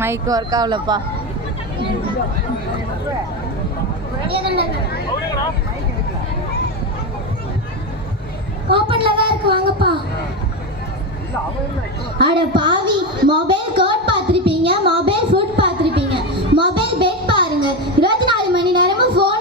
Mic work ஆகலப்பா. ஓப்பன்ல தான் இருக்கு வாங்கப்பா. அட பாவி மொபைல் கோட் பார்த்துருப்பீங்க மொபைல் ஃபுட் பார்த்துருப்பீங்க. மொபைல் பெட் பாருங்க. இருபத்தி நாலு மணி நேரமும் ஃபோன்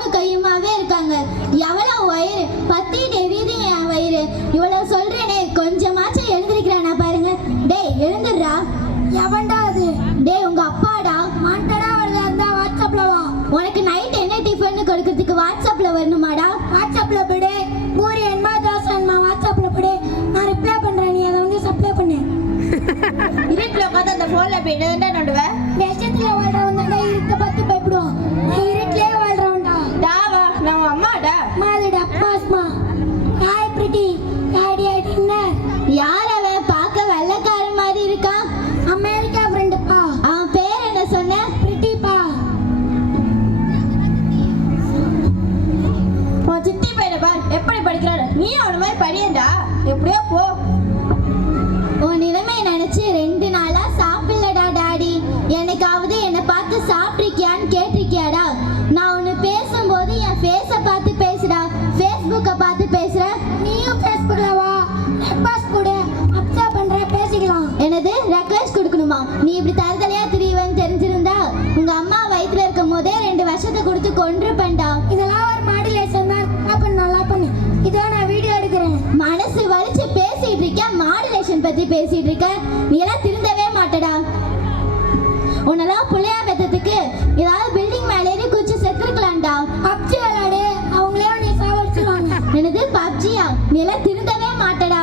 நிலை திருந்தவே மாட்டடா.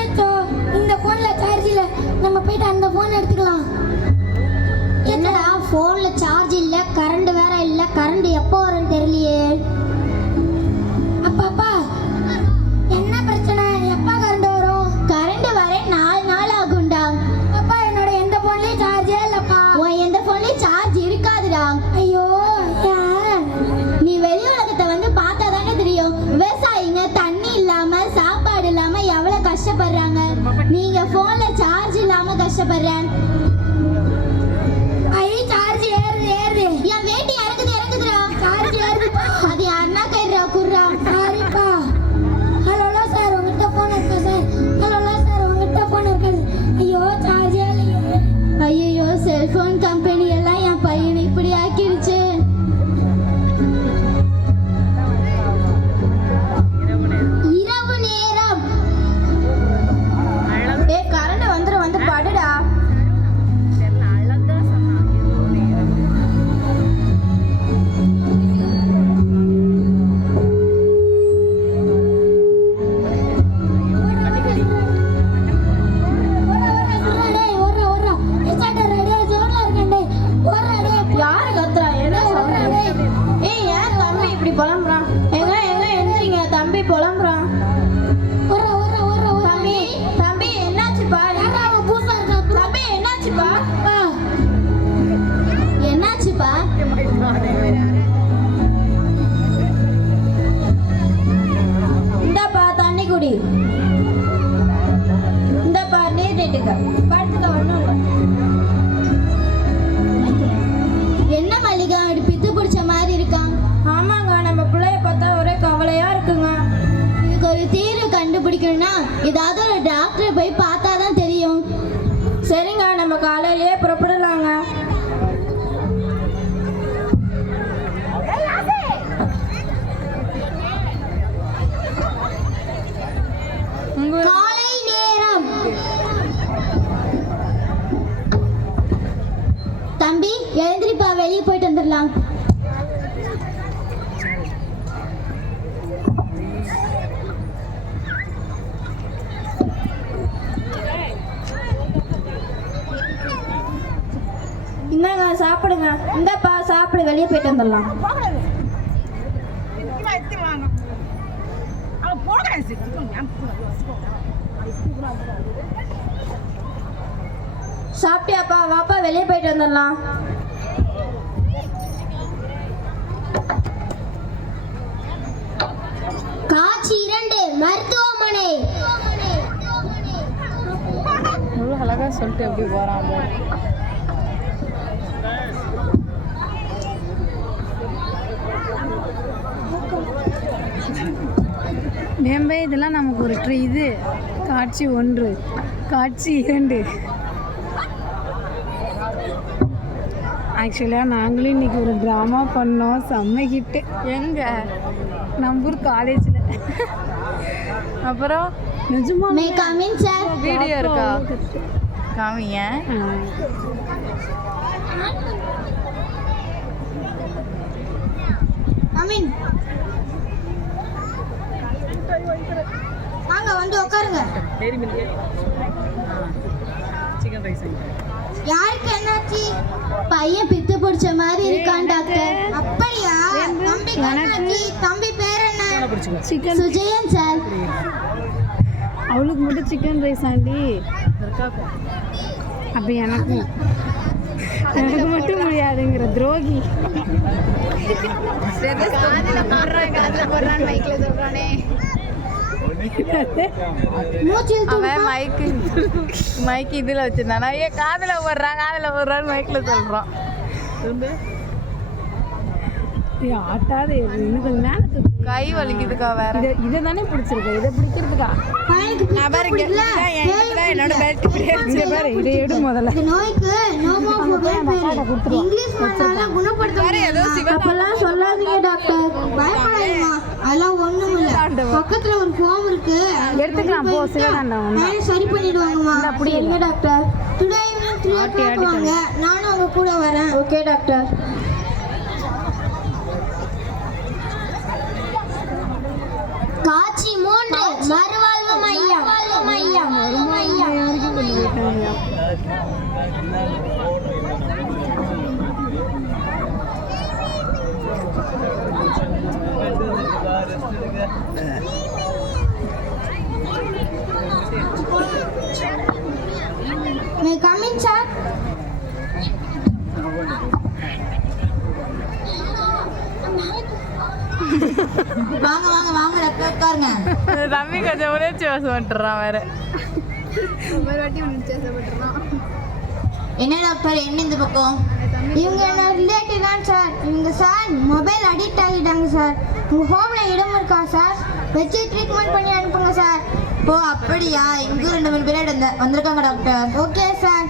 அச்சோ இந்த போன்ல சார்ஜ் இல்லை. நம்ம போயிட்டு அந்த ஃபோன் எடுத்துக்கலாம். என்னடா போன்ல சார்ஜ் இல்ல கரண்ட் வேற இல்ல கரண்ட் எப்போ வரும் சாப்பிடுங்க. இந்தப்பா சாப்பிடு வெளியே போயிட்டு வந்துடலாம். சாப்பிட்டியாப்பா வாப்பா வெளியே போயிட்டு வந்துடலாம். காட்சி இரண்டு மருத்துவமனை. அழகா சொல்லிட்டு எப்படி போறாங்க மேம்பே இதெல்லாம் நமக்கு ஒரு ட்ரீ இது காட்சி ஒன்று காட்சி இரண்டு. ஆக்சுவலாக நாங்களும் இன்னைக்கு ஒரு ட்ராமா பண்ணோம் செம்ம ஹிட்டு எங்கே? நம்பூர் காலேஜில் அப்புறம் நிஜமா மே கமின் சார் வீடியோ இருக்கா? காமிங்க கமின் வாங்க வந்து உட்காருங்க. யாருக்கு என்னாச்சு? பையன் பித்து பிடிச்ச மாதிரி இருக்கான் டாக்டர் அப்படியா? தம்பி என்னாச்சு தம்பி பேர் என்ன? Chicken Sujayan sir. அவளுக்கு மட்டும் சிக்கன் ரைஸ் ஆண்டி. அப்போ எனக்கு எனக்கு மட்டும் முடியாதுங்கிற துரோகி. அவன் மைக்கு மைக்கு இதில் வச்சிருந்தானா? ஏன் காதில் போடுறான் காதில் போடுறான்னு மைக்கில் சொல்கிறான் ஆட்டாது கொஞ்சம் மேலே கை வலிக்குதுக்கா வேற. இதை தானே பிடிச்சிருக்க? இதை பிடிக்கிறதுக்கா? நான் பாரு இங்க என்கிட்ட என்னோட பெல்ட் பிடிச்சி பாரு இதை எடு முதல்ல. இந்த நோய்க்கு நோமோபோபியா பேரு இங்கிலீஷ் மருந்தால குணப்படுத்த அப்பெல்லாம் சொல்லாதீங்க டாக்டர். பயப்படாதீங்க. அதெல்லாம் ஒண்ணும் இல்ல. பக்கத்துல ஒரு ஃபார்ம் இருக்கு. எடுத்துக்கலாம் போ சிவகாண்டம் சரி பண்ணிடுவாங்கம்மா. சரிங்க doctor. Today evening three o'clock வாங்க. நானும் உங்க கூட வரேன். Okay doctor. காட்சி மூன்று. மறுவாழ்வு போயிட்டாங்க மே கமிங் சார் வாங்க வாங்க வாங்க உட்காருங்க இந்த தம்பி கொஞ்சம் உணர்ச்சி வசம் வந்துடுறான் வேற என்ன டாக்டர் என்ன இந்த பக்கம்? இவங்க என்ன ரிலேட்டிவ் தான் சார். இவங்க சார் மொபைல் அடிக்ட் ஆகிட்டாங்க சார். உங்க ஹோம்ல இடம் இருக்கா சார்? வச்சு ட்ரீட்மெண்ட் பண்ணி அனுப்புங்க சார். ஓ அப்படியா? இங்க ரெண்டு மூணு பேர் வந்திருக்காங்க டாக்டர் ஓகே சார்.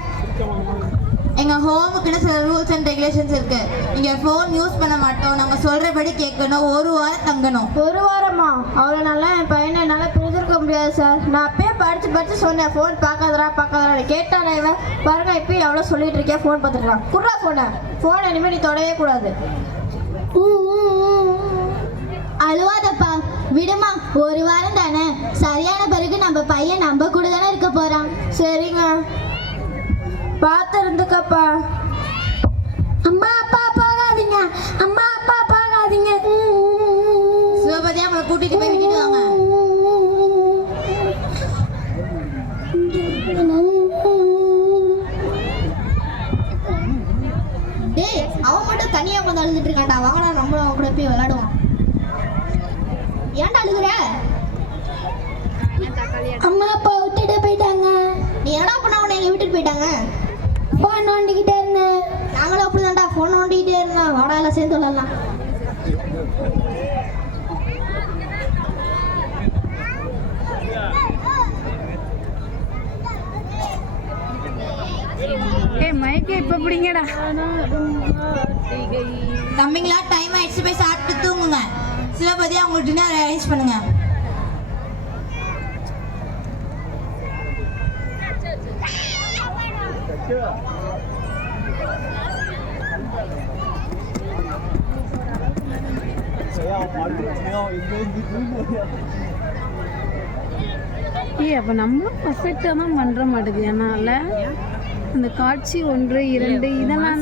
எங்க ஹோமுக்குன்னு சில ரூல்ஸ் அண்ட் ரெகுலேஷன்ஸ் இருக்கு. நீங்க ஃபோன் யூஸ் பண்ண மாட்டோம். நாங்க சொல்றபடி கேட்கணும். ஒரு வாரம் தங்கணும். ஒரு வாரமா? அவ்வளோ நல்லா என் பையனை என்னால் முடியாது சார் நான் அப்பயே படித்து படித்து சொன்னேன். ஃபோன் பார்க்காதடா பார்க்காதடா கேட்டானே இவன். பாருங்க இப்போ எவ்வளோ சொல்லிட்டு இருக்கேன் ஃபோன் பார்த்துருக்கான் குட்ரா ஃபோனை ஃபோனை இனிமேல் நீ தொடவே கூடாது. அழுவாதப்பா. விடுமா ஒரு வாரம் தானே. சரியான பிறகு நம்ம பையன் நம்ம கூட தானே இருக்க போகிறான் சரிங்க. பார்த்து இருந்துக்கப்பா அம்மா அப்பா போகாதீங்க. அம்மா அப்பா போகாதீங்க. சிவபதியா அவளை கூட்டிகிட்டு போய் விட்டுட்டு வாங்க டேய் அவன் மட்டும் தனியா உட்காந்து அழுதுட்டு இருக்கான்டா. வாங்கடா நம்மளும் அவன் கூட போய் விளையாடுவோம். ஏன்டா அழுகுற? அம்மா அப்பா விட்டுட்டு போயிட்டாங்க. நீ என்னடா பண்ண உடனே என்னை விட்டுட்டு போயிட்டாங்க? ஃபோன் நோண்டிக்கிட்டே இருந்தேன். நாங்களும் அப்படிதான்டா ஃபோன் நோண்டிக்கிட்டே இருந்தோம். வாடா எல்லாம் சேர்ந்து விளாடலாம் ஏய் மைக்கே இப்போ பிடிங்கடா. தம்பிங்களா டைம் ஆயிடுச்சு போய் சாப்பிட்டு தூங்குங்க. சிலபதி அவங்க டின்னர் அரேஞ்ச் பண்ணுங்க. ஏ அப்போ நம்மளும் பர்ஃபெக்டா தான் பண்ணுற மாட்டேங்குது ஏன்னால? அந்த காட்சி ஒன்று இரண்டு இதெல்லாம்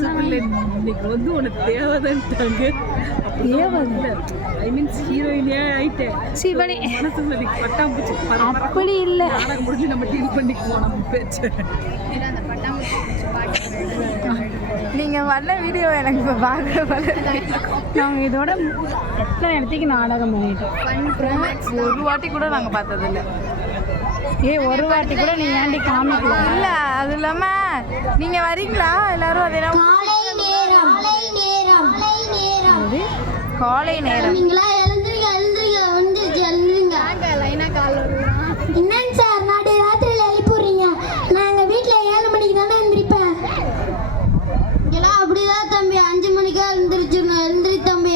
இன்னைக்கு வந்து உனக்கு தேவைதான்ட்டாங்க அப்படி இல்லை. நாடகம் முடிஞ்சு நம்ம டீல் பண்ணிக்குவோம் நம்ம பேச்சு. நீங்கள் வந்த வீடியோ எனக்கு இப்போ பார்க்குற போல நாங்கள் இதோட எத்தனை இடத்துக்கு நாடகம் பண்ணிட்டோம்? ஒரு வாட்டி கூட நாங்கள் பார்த்ததில்ல. ஏய் ஒரு வாட்டி கூட நீ ஏன்டி காமிக்கல? இல்ல அது இல்லாம நீங்க வரீங்களா? எல்லாரும் அதே காலை நேரம். காலை நேரம் காலை நேரம் காலை நேரம் நீங்களா எழுந்துருங்க எழுந்துருங்க வந்துருச்சு எழுந்துருங்க என்னங்க சார் நாடு ராத்திரியில் எழுப்பிடுறீங்க நான் எங்கள் வீட்டில் ஏழு மணிக்கு தானே எழுந்திருப்பேன் எல்லாம் அப்படிதான் தம்பி அஞ்சு மணிக்கா எழுந்திரிச்சிடணும் எழுந்திரி தம்பி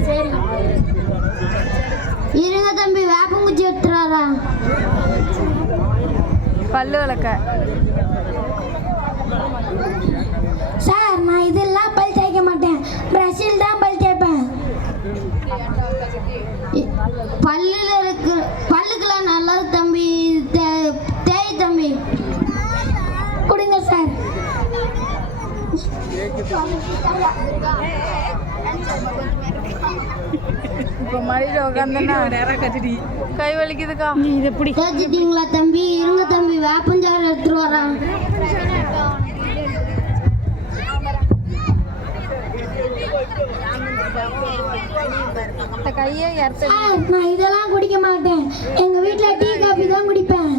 சரி இருங்க தம்பி வேப்பங்குச்சி எடுத்துறாரா பல்லு விளக்க சார் நான் இதெல்லாம் பல் தேய்க்க மாட்டேன் பிரஷில் தான் பல் தேய்ப்பேன் பல்லுல இருக்கு பல்லுக்கெல்லாம் நல்லது தம்பி தே- தேய் தம்பி கொடுங்க சார் இப்ப மடியில உட்காந்தனா நேரம் கட்டிடி. கை வலிக்குதுக்கா. நீ இதை பிடி. தேய்ச்சிட்டீங்களா தம்பி? இருங்க தம்பி வேப்பஞ்சாறு எடுத்துட்டு வரேன். கையை நான் இதெல்லாம் குடிக்க மாட்டேன். எங்க வீட்ல டீ காபி தான் குடிப்பேன்.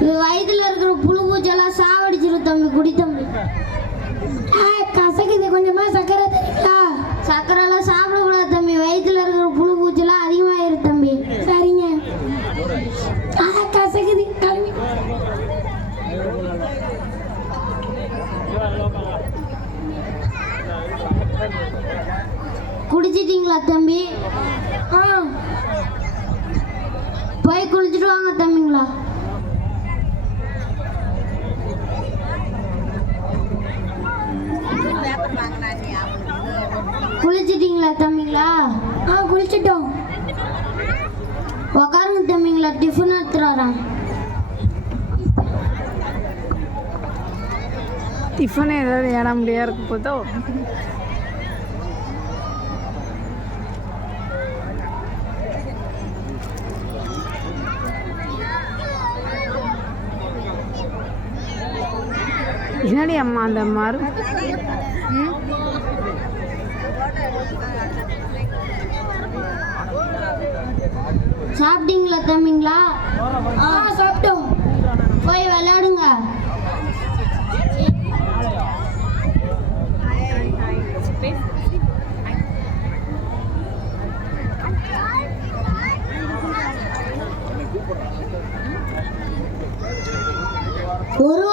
இது வயித்துல இருக்கிற புழு பூச்செல்லாம் சாவடிச்சிரும் தம்பி குடி தம்பி. கசக்குது. கொஞ்சமா சக்கரை. தரீங்களா சக்கரை எல்லாம் சாப்பிடக்கூடாது தம்பி வயித்துல இருக்கிற புழு பூச்செல்லாம் அதிகமாயிரும் தம்பி சரிங்க ஆ கசக்குது கிளம்பி குடிச்சிட்டீங்களா தம்பி ஆ போய் குளிச்சுட்டு வாங்க தம்பிங்களா குளிச்சிட்டீங்களா தம்பிங்களா? ஆ குளிச்சிட்டோம். உக்காருங்க தம்பிங்களா டிஃபன் எடுத்துட்டு வரேன். டிஃபன் ஏதாவது ஏட முடியா இருக்க போதோ? என்னடி அம்மா அந்த மறு? சாப்பிட்டீங்களா தம்பிங்களா? ஆ சாப்பிட்டோம். போய் விளையாடுங்க. ஒரு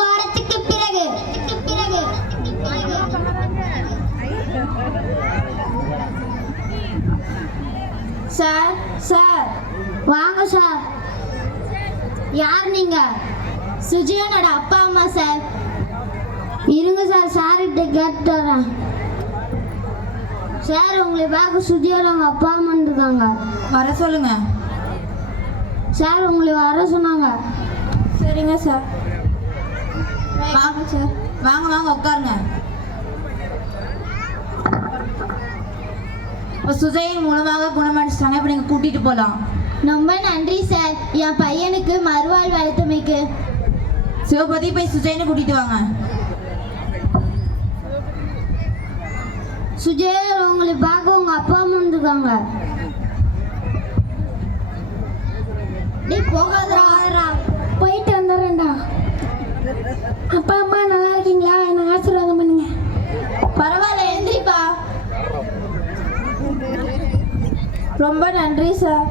சார் சார். வாங்க சார். யார் நீங்க? சுஜியோனோட அப்பா அம்மா சார். இருங்க சார் சார்கிட்ட கேட்டு வரேன். சார் உங்களை பார்க்க சுஜியோட அவங்க அப்பா அம்மா இருக்காங்க. வர சொல்லுங்க. சார் உங்களை வர சொன்னாங்க. சரிங்க சார். வாங்க சார். வாங்க வாங்க உட்காருங்க. சுஜயின் மூலமாக குணமடைச்சிட்டாங்க இப்போ நீங்கள் கூட்டிகிட்டு போகலாம் ரொம்ப நன்றி சார். என் பையனுக்கு மறுவாழ் வளர்த்தமைக்கு சிவபதி போய் சுஜயினை கூட்டிகிட்டு வாங்க. சுஜய் உங்களை பார்க்க உங்க அப்பா அம்மா வந்திருக்காங்க. டேய் போகாதடா. போயிட்டு வந்துடுறேன்டா. அப்பா அம்மா நல்லா இருக்கீங்களா? என்ன ஆசீர்வாதம் ரொம்ப நன்றி சார்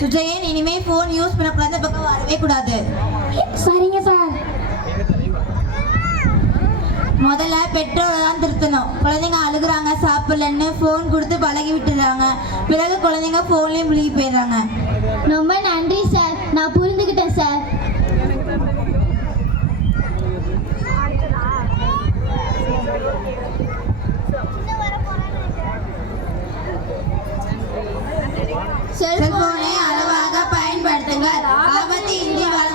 சுஜயன் இனிமே ஃபோன் யூஸ் பண்ணக்கூடாது பக்கம் வரவே கூடாது. சரிங்க சார் முதல்ல பெற்றோரை தான் திருத்தணும். குழந்தைங்க அழுகுறாங்க சாப்பிடலன்னு ஃபோன் கொடுத்து பழகி விட்டுறாங்க. பிறகு குழந்தைங்க ஃபோன்லேயும் முழுகி போயிடுறாங்க. ரொம்ப நன்றி சார் நான் புரிந்துக்கிட்டேன் சார் செல்போனை அளவாக பயன்படுத்துங்கள். ஆபத்து இன்றி வள